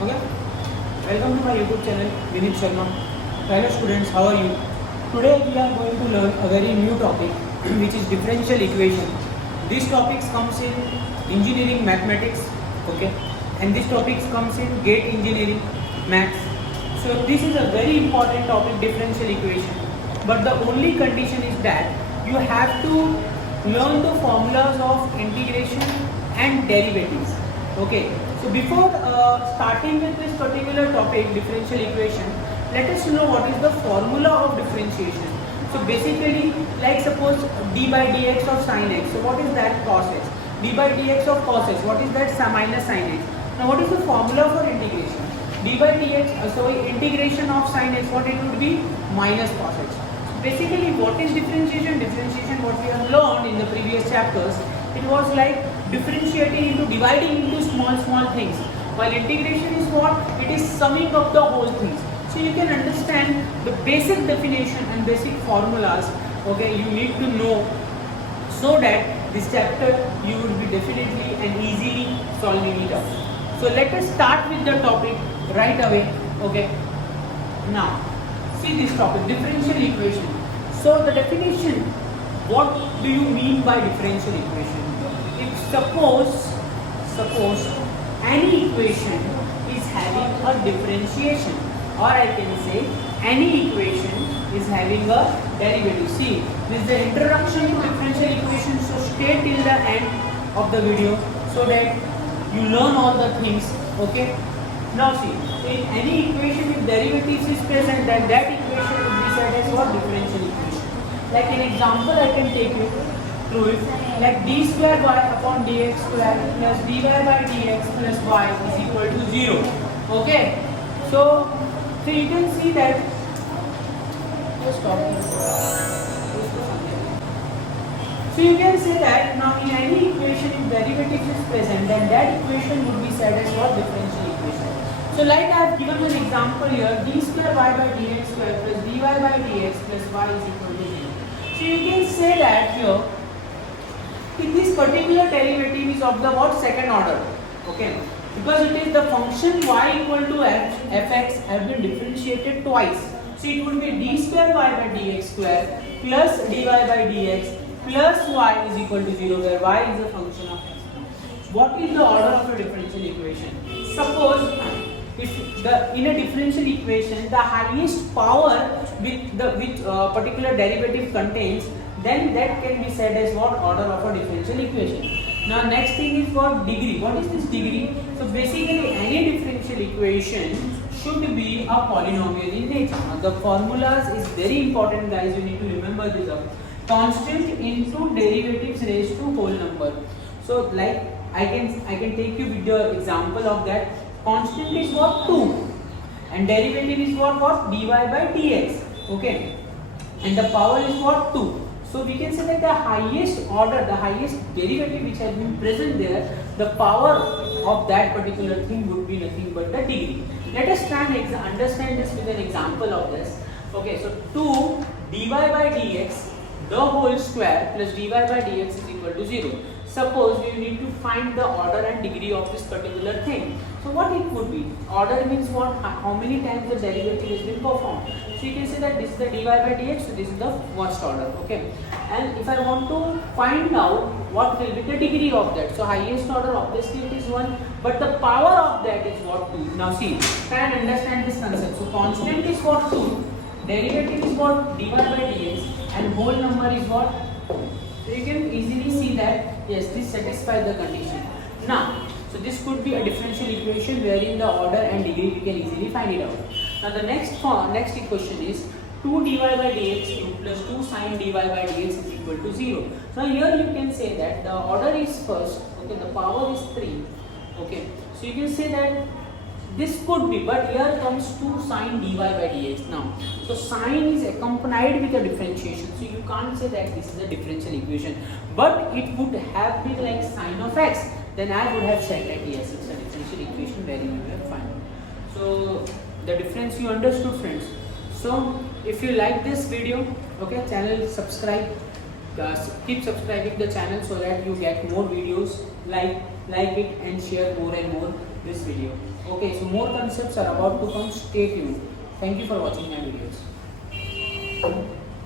Okay, welcome to my YouTube channel, Vinit Sharma. Hello students, how are you? Today we are going to learn a very new topic which is differential equation. This topic comes in engineering mathematics, okay, and this topic comes in gate engineering maths. So this is a very important topic, differential equation, but the only condition is that you have to learn the formulas of integration and derivatives. Okay, so before starting with this particular topic, differential equation, let us know what is the formula of differentiation. So basically, like suppose d by dx of sin x, so what is that? Cos x. D by dx of cos x, what is that? Minus sin x. Now what is the formula for integration? D by dx, so integration of sin x, what it would be? Minus cos x. So basically, what is differentiation? Differentiation, what we have learned in the previous chapters, it was like differentiating into, dividing into small things, while integration is what? It is summing up the whole things. So you can understand the basic definition and basic formulas, okay, you need to know, so that this chapter you would be definitely and easily solving it up. So let us start with the topic right away. Okay, now see this topic, differential equation. So the definition, what do you mean by differential equation? If suppose any equation is having a differentiation, or I can say any equation is having a derivative. See, this is the introduction to differential equation, so stay till the end of the video so that you learn all the things. Okay, now see, in any equation if derivatives is present, then that equation would be said as what? Differential equation. Like an example I can take you through it, like d square y upon dx square plus dy by dx plus y is equal to 0. Okay, so you can see that, just stop here. So you can say that now in any equation if derivative is present, then that equation would be said as what? Differential equation. So like I have given an example here, d square y by dx square plus dy by dx plus y is equal to 0. So you can say that here, if this particular derivative is of the what? Second order. Okay, because it is the function y equal to fx have been differentiated twice. So it would be d square y by dx square plus dy by dx plus y is equal to 0, where y is a function of x. What is the order of a differential equation? Suppose if in a differential equation the highest power which particular derivative contains, then that can be said as what? Order of a differential equation. Now next thing is what? Degree. What is this degree? So basically any differential equation should be a polynomial in nature. Now the formulas is very important, guys, you need to remember this up. Constant into derivatives raised to whole number. So like I can take you with the example of that. Constant is what? 2, and derivative is what? Dy by dx. Okay, and the power is what? 2. So we can say that the highest order, the highest derivative which has been present there, the power of that particular thing would be nothing but the degree. Let us try and understand this with an example of this. Okay, so 2 dy by dx the whole square plus dy by dx is equal to 0. Suppose we need to find the order and degree of this particular thing. So what it would be? Order means what? How many times the derivative has been performed. So you can say that this is the dy by dx, so this is the first order. Okay, and if I want to find out what will be the degree of that, so highest order obviously it is 1, but the power of that is what? 2. Now see, try and understand this concept. So constant is what? 2, derivative is what? Dy by dx, and whole number is what? So you can easily see that yes, this satisfies the condition. Now, so this could be a differential equation wherein the order and degree we can easily find it out. Now the next equation is 2 dy by dx cube plus 2 sin dy by dx is equal to 0. So here you can say that the order is first, okay, the power is 3. Okay, so you can say that this could be, but here comes 2 sin dy by dx now. So sin is accompanied with a differentiation, so you can't say that this is a differential equation, but it would have been like sin of x, then I would have said that yes, it's a differential equation wherein you have found. So the difference you understood, friends. So if you like this video, okay, channel subscribe, keep subscribing the channel so that you get more videos, like it and share more and more. this video. Okay, so more concepts are about to come. Stay tuned. Thank you for watching my videos.